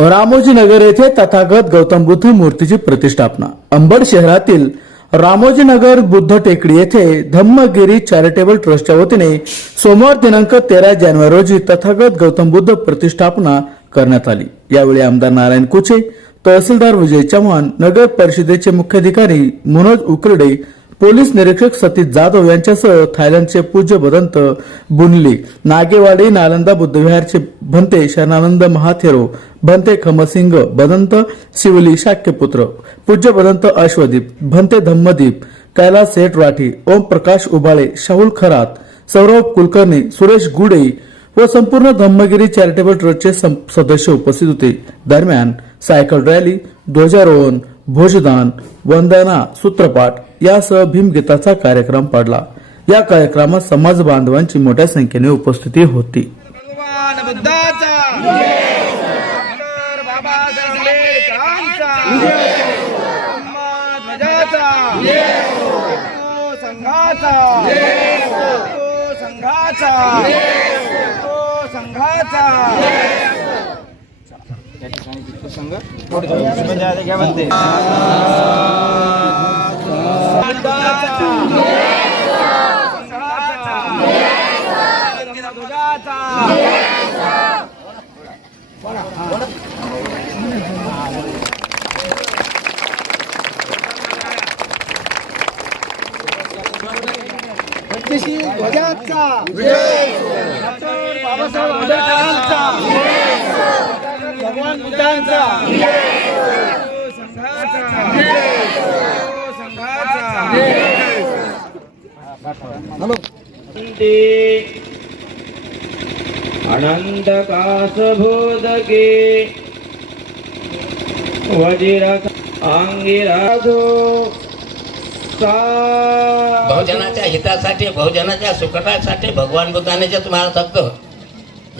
रामोजी नगर येथे तथागत गौतम बुद्ध मूर्तीची प्रतिष्ठापना. अंबड शहरातील रामोजी नगर बुद्ध टेकडी येथे धम्मगिरी चॅरिटेबल ट्रस्टच्या वतीने सोमवार दिनांक तेरा जानेवारी रोजी तथागत गौतम बुद्ध प्रतिष्ठापना करण्यात आली. यावेळी आमदार नारायण कुचे तहसीलदार विजय चव्हाण नगर परिषदेचे मुख्याधिकारी मनोज उकरडे पोलीस निरीक्षक सतीश जाधव यांच्यासह थायलंडचे पूज्य भदंत बुनली नागेवाडी नालंदा बुद्धविहारचे भंते शरणानंद महाथेरो भंते खमसिंग भदंत शिवली शाक्यपुत्र पूज्य भदंत अश्वदीप भंते धम्मदीप कैलास सेठ राठी ओम प्रकाश उबाळे शाहुल खरात सौरभ कुलकर्णी सुरेश गुडे व संपूर्ण धम्मगिरी चॅरिटेबल ट्रस्टचे सदस्य उपस्थित होते. दरम्यान सायकल रॅली ध्वजारोहण भोजदान वंदना सूत्रपाठ यासह भीमगीताचा कार्यक्रम पडला. या कार्यक्रमात समाज बांधवांची मोठ्या संख्येने उपस्थिती होती. संघाचा हिंदू संघाचा हिंदू संघाचा या ठिकाणी जितकं संघ म्हणते ध्वजाचा बाबासाहेब आंबेडकरांचा भगवान बुद्धांचा. संघाचा अनंत कासबोधके वजीर अंगिराजो सा बहुजनाच्या हितासाठी बहुजनाच्या सुखटासाठी भगवान बुद्धाने जे तुम्हाला सांगतो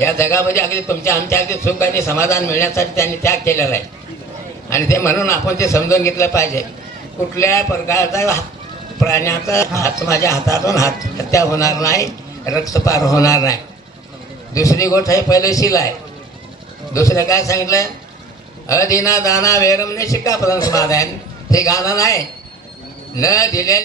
या जगामध्ये अगदी तुमच्या आमच्या अगदी सुख आणि समाधान मिळण्यासाठी त्यांनी त्याग केलेला आहे. आणि ते म्हणून आपण ते समजून घेतलं पाहिजे. कुठल्या प्रकारचा हा- प्राण्याचा हात माझ्या हातातून हात हत्या होणार नाही रक्तपार होणार नाही. दुसरी गोष्ट आहे पहिलं आहे. दुसरं काय सांगितलं? अदिना दाना वेरमने शिक्का प्रधान समाधान हे गाणं नाही. न दिले